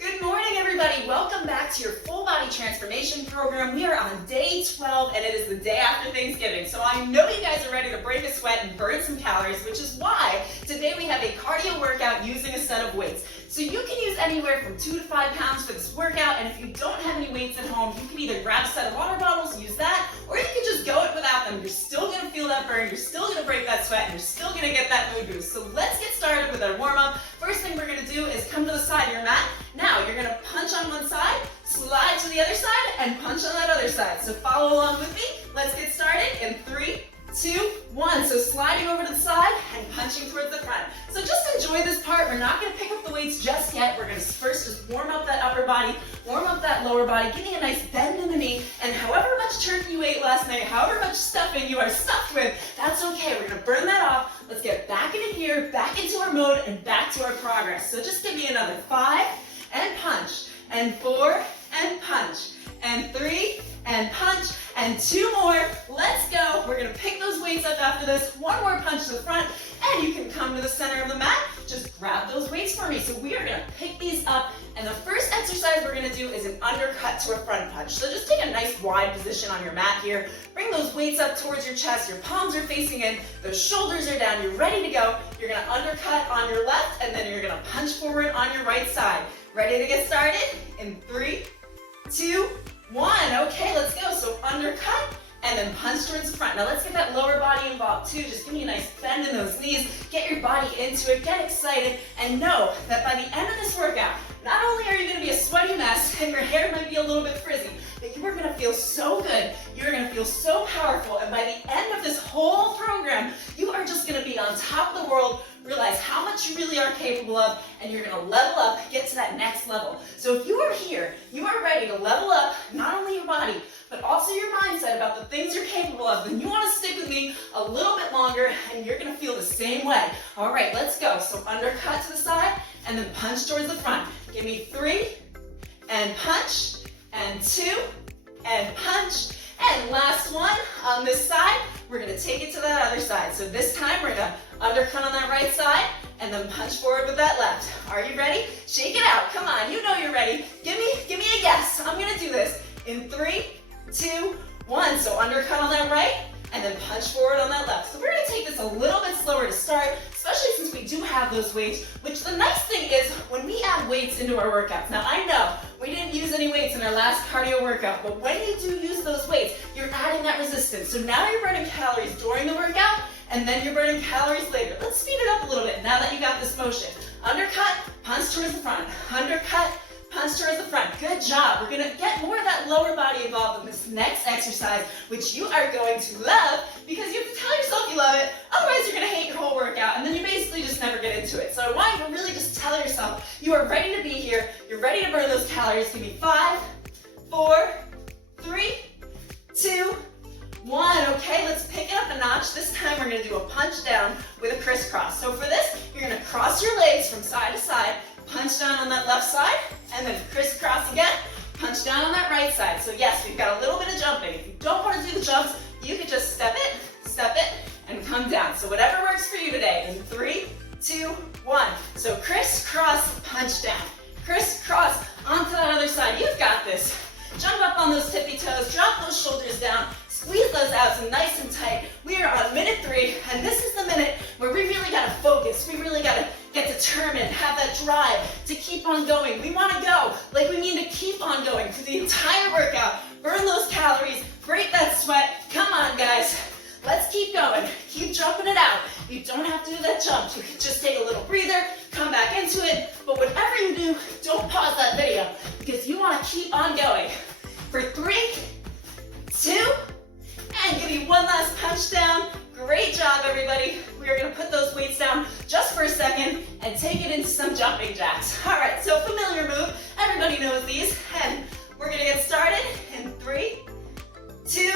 Good morning, everybody. Welcome back to your full body transformation program. We are on day 12 and it is the day after Thanksgiving. So I know you guys are ready to break a sweat and burn some calories, which is why today we have a cardio workout using a set of weights. So you can use anywhere from 2 to 5 pounds for this workout, and if you don't have any weights at home, you can either grab a set of water bottles, use that, or you can just go it without them. You're still gonna feel that burn, you're still gonna break that sweat, and you're still gonna get that mood boost. So let's get started with our warm-up. First thing we're gonna do is come to the side of your mat. Now you're gonna punch on one side, slide to the other side, and punch on that other side. So follow along with me. Let's get started in 3, 2, 1. So sliding over to the side and punching towards the front. So just enjoy this part. We're not gonna pick up the weights just yet. We're gonna first just warm up that upper body, warm up that lower body, getting a nice bend in the knee, and however much turkey you ate last night, however much stuffing you are stuffed with, that's okay. We're gonna burn that off. Let's get back into here, back into our mode, and back to our progress. So just give me another 5, and punch, and 4, and punch, and 3, and punch, and 2 more. Let's go. We're gonna pick those weights up after this. 1 more punch to the front, and you can come to the center of the mat. Just grab those weights for me. So we are gonna pick these up, and the first exercise we're gonna do is an undercut to a front punch. So just take a nice wide position on your mat here. Bring those weights up towards your chest. Your palms are facing in. Those shoulders are down. You're ready to go. You're gonna undercut on your left, and then you're gonna punch forward on your right side. Ready to get started? In 3, 2, 1. Okay, let's go. So undercut and then punch towards the front. Now let's get that lower body involved too. Just give me a nice bend in those knees. Get your body into it. Get excited. And know that by the end of this workout, not only are you going to be a sweaty mess and your hair might be a little bit frizzy, but you are going to feel so good. You're going to feel so powerful. And by the end of this whole program, you are just going to be on top of the world, realize how much you really are capable of, and you're gonna level up, get to that next level. So if you are here, you are ready to level up, not only your body, but also your mindset about the things you're capable of, then you wanna stick with me a little bit longer, and you're gonna feel the same way. All right, let's go. So undercut to the side, and then punch towards the front. Give me 3, and punch, and 2, and punch, and last one on this side. We're gonna take it to that other side. So this time we're gonna undercut on that right side and then punch forward with that left. Are you ready? Shake it out. Come on, you know you're ready. Give me a yes. I'm gonna do this in 3, 2, 1. So undercut on that right and then punch forward on that left. So we're gonna take this a little bit slower to start, especially since we do have those weights, which the nice thing is when we add weights into our workouts. Now I know we didn't use any weights in our last cardio workout, but when you do use those weights, you're adding that resistance. So now you're burning calories during the workout, and then you're burning calories later. Let's speed it up a little bit now that you got this motion. Undercut, punch towards the front. Undercut, punch towards the front. Good job. We're gonna get more of that lower body involved in this next exercise, which you are going to love because you have to tell yourself you love it. Otherwise, you're gonna hate your whole workout, and then you basically just never get into it. So I want you to really just tell yourself you are ready to be here. You're ready to burn those calories. Give me 5, 4, 3, 2, 1. Okay, let's pick it up a notch. This time we're gonna do a punch down with a crisscross. So for this, you're gonna cross your legs from side to side, punch down on that left side, and then crisscross again, punch down on that right side. So yes, we've got a little bit of jumping. If you don't wanna do the jumps, you can just step it, and come down. So whatever works for you today. In 3, 2, 1. So crisscross, punch down. Crisscross onto that other side. You've got this. Jump up on those tippy toes, drop those shoulders down, squeeze those abs nice and tight. We are on minute 3, and this is the minute where we really gotta focus. We really gotta get determined, have that drive to keep on going. We wanna go like we mean to keep on going through the entire workout. Burn those calories, break that sweat. Come on, guys. Let's keep going. Keep jumping it out. You don't have to do that jump. You can just take a little breather, come back into it. But whatever you do, don't pause that video because you want to keep on going. For 3, 2, and give me one last punch down. Great job, everybody. We are going to put those weights down just for a second and take it into some jumping jacks. All right, so familiar move. Everybody knows these. And we're going to get started in 3, 2,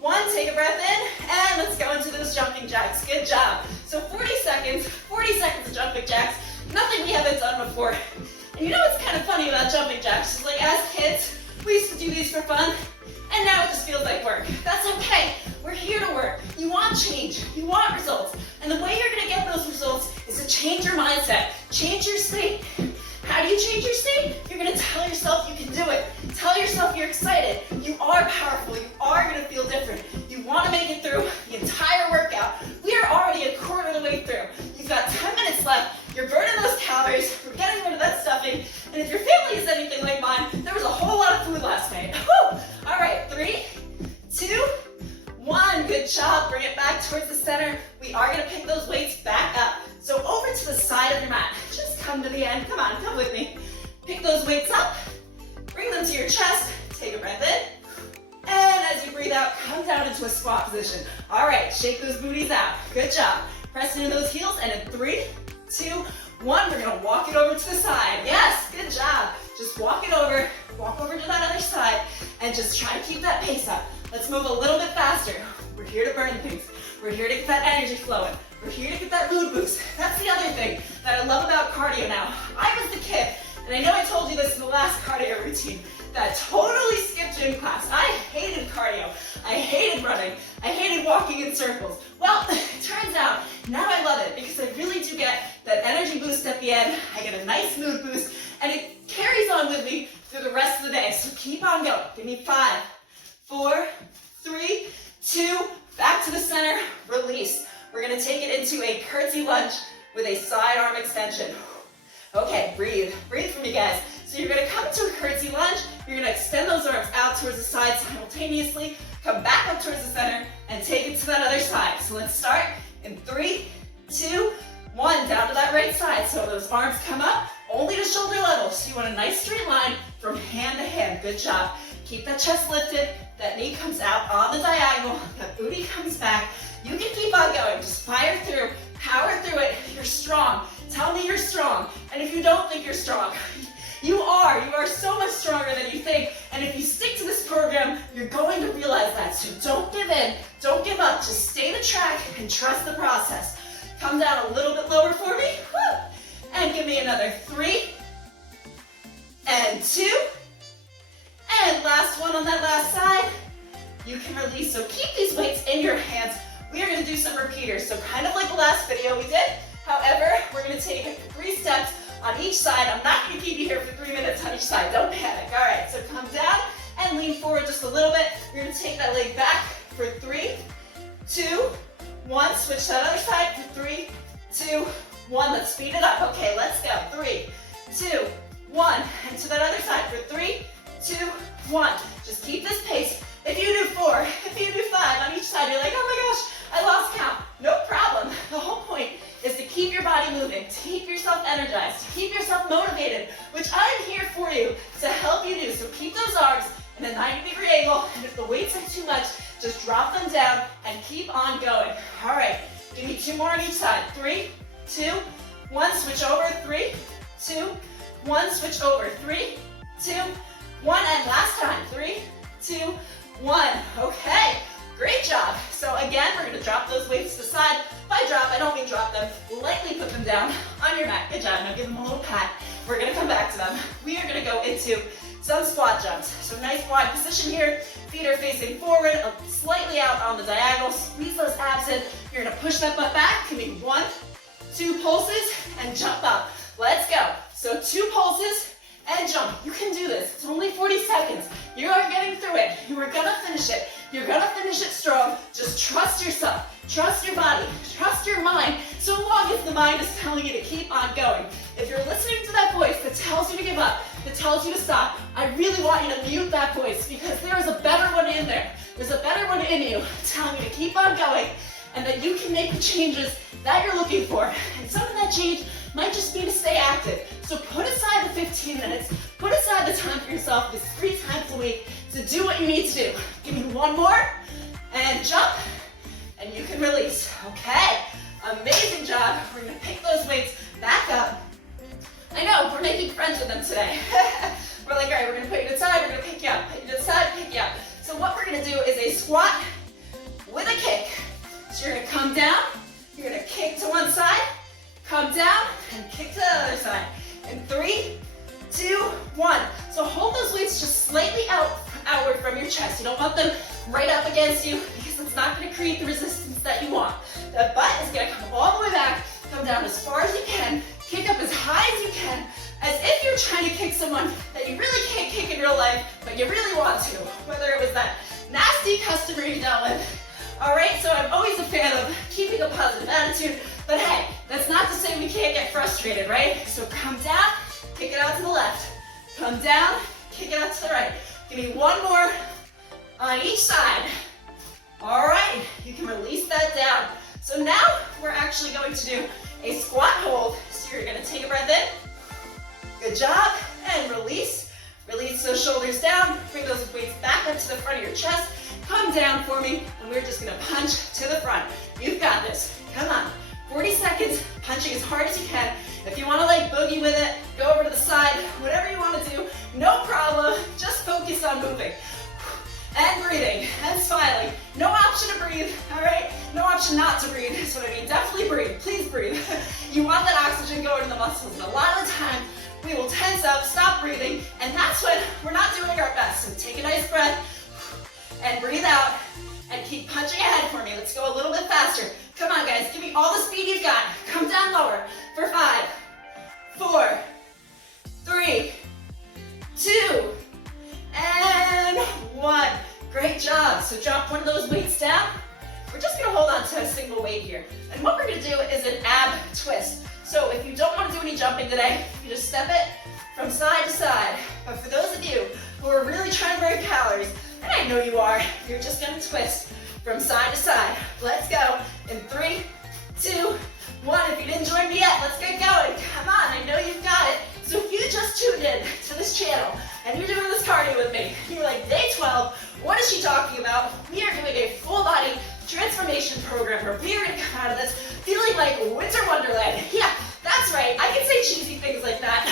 1, take a breath in, and let's go into those jumping jacks. Good job. So 40 seconds of jumping jacks. Nothing we haven't done before. And you know what's kind of funny about jumping jacks? Is like as kids, we used to do these for fun, and now it just feels like work. That's okay. We're here to work. You want change. You want results. And the way you're going to get those results is to change your mindset, change your state. How do you change your state? You're gonna tell yourself you can do it. Tell yourself you're excited. You are powerful. You are gonna feel different. You wanna make it through the entire workout. We are already a quarter of the way through. You've got 10 minutes left. You're burning those calories. We're getting rid of that stuffing. And if your family is anything like mine, there was a whole lot of food last night. Woo! All right, 3, 2, 1. Good job. Bring it back towards the center. We are gonna pick those weights back up. So over to the side of your mat. Just come to the end. Come on, come with me. Pick those weights up. Bring them to your chest. Take a breath in. And as you breathe out, come down into a squat position. All right, shake those booties out. Good job. Press into those heels, and in 3, 2, 1, we're gonna walk it over to the side. Yes, good job. Just walk it over. Walk over to that other side, and just try to keep that pace up. Let's move a little bit faster. We're here to burn things. We're here to get that energy flowing. We're here to get that mood boost. That's the other thing that I love about cardio now. I was the kid, and I know I told you this in the last cardio routine, that totally skipped gym class. I hated cardio. I hated running. I hated walking in circles. Well, it turns out now I love it because I really do get that energy boost at the end. I get a nice mood boost, and it carries on with me through the rest of the day. So keep on going. Give me 5, 4, 3, 2, back to the center, release. We're gonna take it into a curtsy lunge with a side arm extension. Okay, breathe. Breathe for me, guys. So you're gonna come to a curtsy lunge, you're gonna extend those arms out towards the side simultaneously, come back up towards the center, and take it to that other side. So let's start in 3, 2, 1, down to that right side. So those arms come up, only to shoulder level. So you want a nice straight line from hand to hand. Good job. Keep that chest lifted, that knee comes out on the diagonal, that booty comes back. You can keep on going, just fire through, power through it. You're strong. Tell me you're strong. And if you don't think you're strong, you are so much stronger than you think. And if you stick to this program, you're going to realize that. So don't give in, don't give up, just stay the track and trust the process. Come down a little bit lower for me. Woo. And give me another 3, and 2, and last one on that last side. You can release, so keep these weights in your hands. We are gonna do some repeaters, so kind of like the last video we did. However, we're gonna take 3 steps on each side. I'm not gonna keep you here for 3 minutes on each side, don't panic. All right, so come down and lean forward just a little bit. You're gonna take that leg back for 3, 2, 1. Switch to that other side for 3, 2, 1. Let's speed it up. Okay, let's go. 3, 2, 1. And to that other side for 3, 2, 1. Just keep this pace. If you do 4, if you do 5 on each side, you're like, oh my gosh, I lost count. No problem. The whole point is to keep your body moving, to keep yourself energized, to keep yourself motivated, which I'm here for you to help you do. So keep those arms in a 90-degree angle, and if the weights are too much, just drop them down and keep on going. All right, give me 2 more on each side. 3, 2, 1, switch over. 3, 2, 1, switch over. 3, 2, 1, and last time. 3, 2, 1. Okay, great job. So again, we're gonna drop those weights to the side. By drop, I don't mean drop them. Lightly put them down on your mat. Good job. Now give them a little pat. We're gonna come back to them. We are gonna go into some squat jumps. So nice wide position here. Feet are facing forward, slightly out on the diagonal. Squeeze those abs in. You're gonna push that butt back. Give me 1, 2 pulses and jump up. Let's go. So 2 pulses and jump. You can do this. It's only 40 seconds. You are getting through it. You are gonna finish it. You're gonna finish it strong. Just trust yourself. Trust your body. Trust your mind. So long as the mind is telling you to keep on going. If you're listening to that voice that tells you to give up, that tells you to stop, I really want you to mute that voice because there is a better one in there. There's a better one in you telling you to keep on going and that you can make the changes that you're looking for. And some of that change might just be to stay active. So put aside the 15 minutes, put aside the time for yourself, this 3 times a week, to do what you need to do. Give me 1 more, and jump, and you can release. Okay, amazing job. We're gonna pick those weights back up. I know, we're making friends with them today. We're like, all right, we're gonna put you to the side, we're gonna pick you up, put you to the side, pick you up. So what we're gonna do is a squat with a kick. So you're gonna come down, you're gonna kick to one side, come down, and kick to the other side. In 3, 2, 1. So hold those weights just slightly outward from your chest. You don't want them right up against you because it's not going to create the resistance that you want. The butt is going to come all the way back, come down as far as you can, kick up as high as you can, as if you're trying to kick someone that you really can't kick in real life, but you really want to, whether it was that nasty customer you dealt with. All right, so I'm always a fan of keeping a positive attitude, but hey, that's not to say we can't get frustrated, right? So come down, kick it out to the left. Come down, kick it out to the right. Give me one more on each side. All right, you can release that down. So now we're actually going to do a squat hold. So you're gonna take a breath in. Good job, and release. Release those shoulders down, bring those weights back up to the front of your chest. Come down for me, and we're just gonna punch to the front. You've got this, come on. 40 seconds, punching as hard as you can. If you wanna like boogie with it, go over to the side, whatever you wanna do, no problem, just focus on moving. And breathing, and smiling. No option to breathe, all right? No option not to breathe, so I mean, definitely breathe, please breathe. You want that oxygen going to the muscles, and a lot of the time, we will tense up, stop breathing, and that's when we're not doing our best. So take a nice breath, and breathe out, and keep punching ahead for me. Let's go a little bit faster. Come on, guys, give me all the speed you've got. Come down lower for 5, 4, 3, 2, and 1. Great job. So drop one of those weights down. We're just gonna hold on to a single weight here. And what we're gonna do is an ab twist. So if you don't wanna do any jumping today, you just step it from side to side. But for those of you who are really trying to burn calories, and I know you are, you're just gonna twist from side to side. Let's go in 3, 2, 1. If you didn't join me yet, let's get going. Come on, I know you've got it. So if you just tuned in to this channel and you're doing this cardio with me, you're like, day 12, what is she talking about? We are doing a full body transformation program where we are gonna come out of this feeling like winter wonderland. Yeah, that's right, I can say cheesy things like that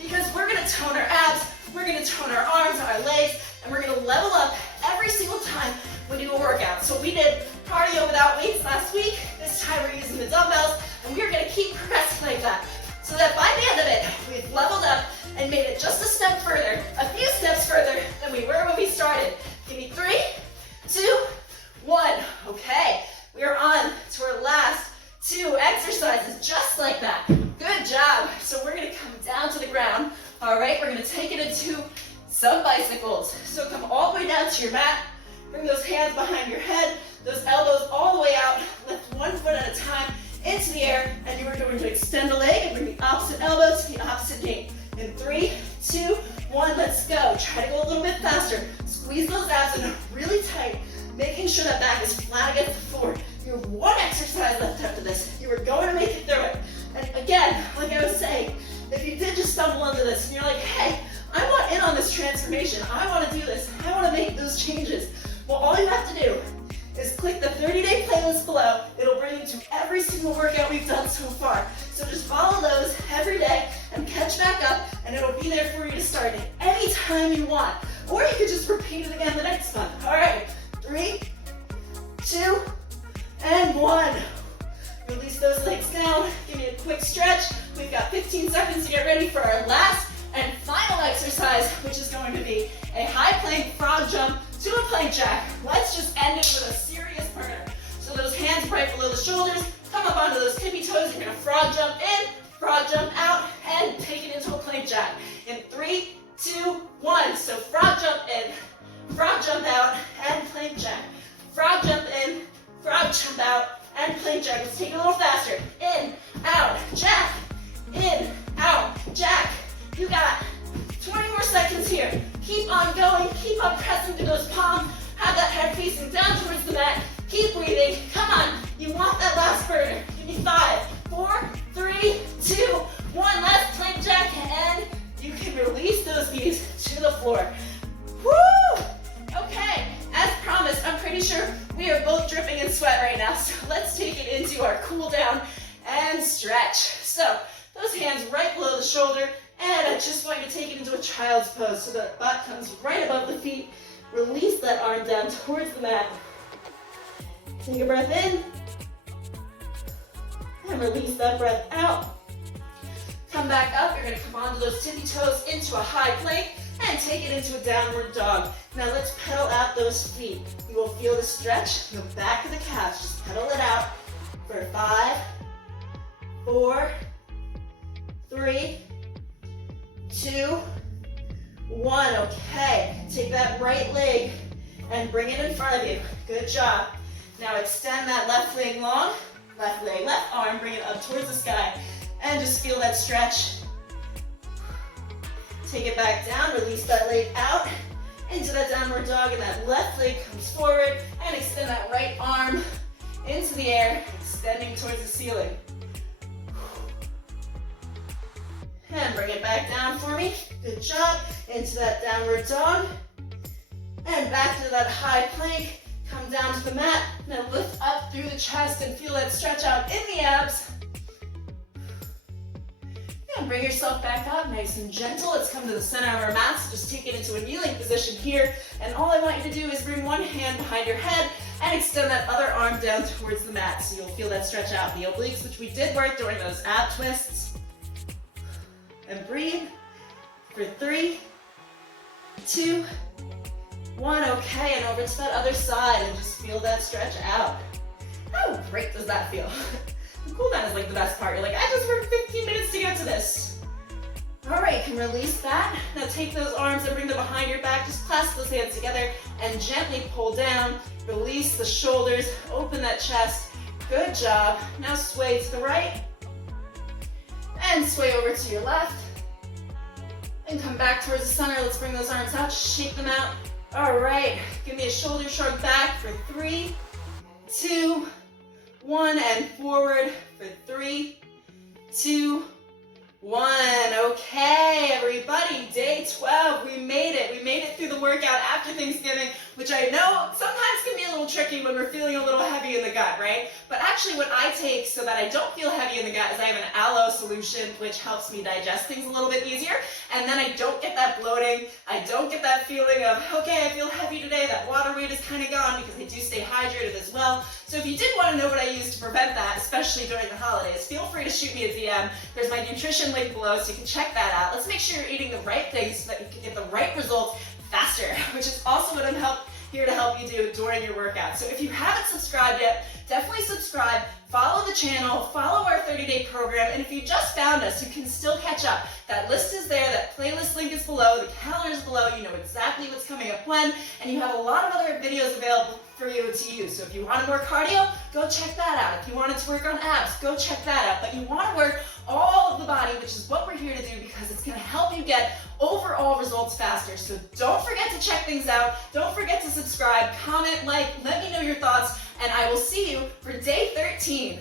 because we're gonna tone our abs, we're gonna tone our arms, our legs, and we're gonna level up every single time we do a workout. So we did cardio without weights last week. This time we're using the dumbbells, and we're gonna keep progressing like that. So that by the end of it, we've leveled up and made it just a step further, a few steps further than we were when we started. Give me 3, 2, 1. Okay, we are on to our last 2 exercises, just like that. Good job. So we're gonna come down to the ground. All right, we're gonna take it into some bicycles. So come all the way down to your mat. Bring those hands behind your head, those elbows all the way out. Lift one foot at a time into the air, and you are going to extend the leg and bring the opposite elbow to the opposite knee. In 3, 2, 1, let's go. Try to go a little bit faster. Squeeze those abs in really tight, making sure that back is flat against the floor. You have 1 exercise left after this. You are going to make it through it. And again, like I was saying, if you did just stumble into this and you're like, hey, I want in on this transformation. I want to do this. I want to make those changes. Well, all you have to do is click the 30-day playlist below. It'll bring you to every single workout we've done so far. So just follow those every day and catch back up, and it'll be there for you to start at any time you want. Or you could just repeat it again the next month. All right, 3, 2, and 1. Release those legs down. Give me a quick stretch. We've got 15 seconds to get ready for our last and final exercise, which is going to be a high plank frog jump to a plank jack. Let's just end it with a serious burner. So those hands right below the shoulders, come up onto those tippy toes. You're gonna frog jump in, frog jump out, and take it into a plank jack. In 3, 2, 1. So frog jump in, frog jump out, and plank jack. Frog jump in, frog jump out, and plank jack. Let's take it a little faster. In, out, jack. In, out, jack. You got 20 more seconds here. Keep on going, keep on pressing through those palms. Have that head facing down towards the mat. Keep breathing. Come on, you want that last burner. Give me 5, 4, 3, 2, 1. Last plank jack, and you can release those knees to the floor. Woo! Okay, as promised, I'm pretty sure we are both dripping in sweat right now, so let's take it into our cool down and stretch. So, those hands right below the shoulder, and I just want you to take it into a child's pose so that butt comes right above the feet. Release that arm down towards the mat. Take a breath in, and release that breath out. Come back up, you're gonna come onto those tippy toes into a high plank, and take it into a downward dog. Now let's pedal out those feet. You will feel the stretch in the back of the calves. Just pedal it out for 5, 4, 3, 2, 1. Okay, take that right leg and bring it in front of you. Good job. Now extend that left leg long, left leg, left arm, bring it up towards the sky, and just feel that stretch. Take it back down, release that leg out into that downward dog, and that left leg comes forward, and extend that right arm into the air, extending towards the ceiling. And bring it back down for me. Good job. Into that downward dog. And back to that high plank. Come down to the mat. Now lift up through the chest and feel that stretch out in the abs. And bring yourself back up, nice and gentle. Let's come to the center of our mat. So just take it into a kneeling position here. And all I want you to do is bring one hand behind your head and extend that other arm down towards the mat. So you'll feel that stretch out in the obliques, which we did work during those ab twists. And breathe for 3, 2, 1. Okay, and over to that other side and just feel that stretch out. How great does that feel? The cool down is like the best part. You're like, I just worked 15 minutes to get to this. All right, you can release that. Now take those arms and bring them behind your back. Just clasp those hands together and gently pull down. Release the shoulders, open that chest. Good job. Now sway to the right. And sway over to your left. And come back towards the center. Let's bring those arms out, shake them out. All right, give me a shoulder shrug back for 3, 2, 1, and forward for 3, 2, 1. Okay, everybody, day 12, we made it. We made it through the workout after Thanksgiving, which I know sometimes can be a little tricky when we're feeling a little heavy in the gut, right? But actually what I take so that I don't feel heavy in the gut is I have an aloe solution, which helps me digest things a little bit easier. And then I don't get that bloating. I don't get that feeling of, okay, I feel heavy today. That water weight is kind of gone because I do stay hydrated as well. So if you did want to know what I use to prevent that, especially during the holidays, feel free to shoot me a DM. There's my nutrition link below, so you can check that out. Let's make sure you're eating the right things so that you can get the right results faster, which is also what I'm here to help you do during your workout. So if you haven't subscribed yet, definitely subscribe, follow the channel, follow our 30-day program, and if you just found us, you can still catch up. That list is there, that playlist link is below, the calendar is below, you know exactly what's coming up when, and you have a lot of other videos available for you to use. So if you wanted more cardio, go check that out. If you wanted to work on abs, go check that out. But you want to work all of the body, which is what we're here to do because it's going to help you get overall results faster. So don't forget to check things out. Don't forget to subscribe, comment, like, let me know your thoughts, and I will see you for day 13.